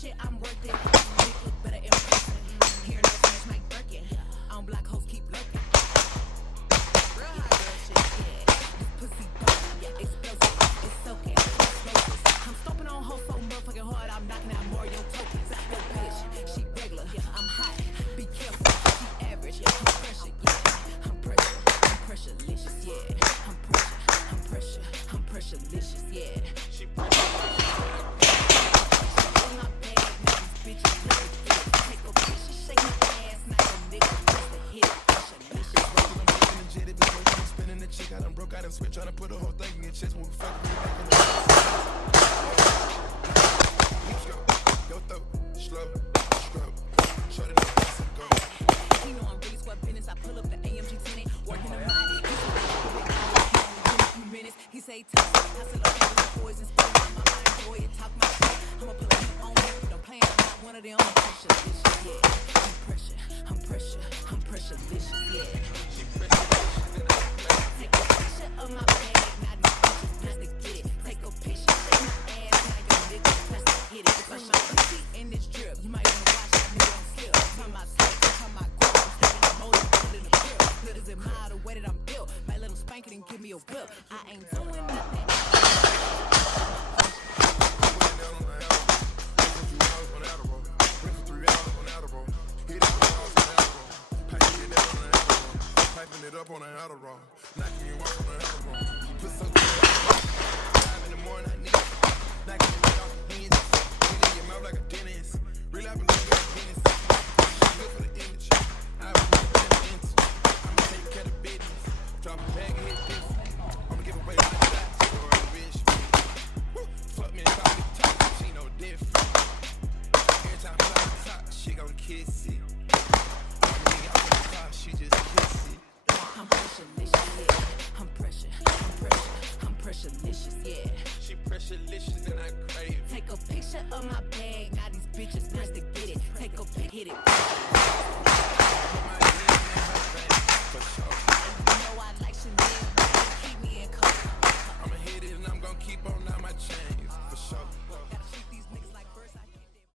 shit, I'm worth it. Make look better in person. Here no friends, Mike Birkin. On black hoes keep lurking. Real high girl shit, yeah. This pussy bomb, yeah, explosive. It's soaking, explosive. I'm stomping on hoes so motherfucking hard, I'm knocking out more your tokens. Yo, bitch, she regular, yeah, I'm hot. Be careful, she average, yeah, I'm pressure, yeah. I'm pressurelicious, yeah. I'm pressurelicious, yeah. She Switch trying to put a whole thing in your chest when we fuck your throat, slow, stroke, shut it up, and go. You know I'm really sweat business. I pull up the AMG tenant, working the mind. Minutes. He say toxic, I said okay, poison spilling on my mind, boy, you talk my shit. I'ma put a hit on you, don't play, I'm not one of them. I'm pressurelicious, yeah. I'm pressurelicious, yeah. She pressurelicious, and I take a picture of my bag, now these bitches press to get it. Take a picture, shake my ass, now your niggas press to hit it. It's on my pussy in this drip, you might wanna watch that nigga on slip. Turn my slip, turn my grip, I'm sticking the motor, put it in the grill. Good as it mild, the way that I'm built, might let him spank it and give me a whip. I ain't doing nothing. Piping it up on an Adderall, knocking you off on an Adderall. Put some 5 in the morning, I need it. Knocking you off the hinges. Cleaning your mouth like a dentist. Real life, like a dentist. Good for the image. I was never into. I'ma take care of business. Drop a bag and hit this. I'ma give away my shot. Or a bitch. Fuck me and talk me talk. She no different. Every time I talk, she gon' kiss it. She just kiss it. I'm pressurelicious, yeah. I'm pressurelicious, yeah. She pressurelicious and I crave it. Take a picture of my bag, now these bitches press to get it. Take a pic, hit it. For sure. You know I like Chanel, keep me in color. I'ma hit it and I'm gon' keep on out my chain.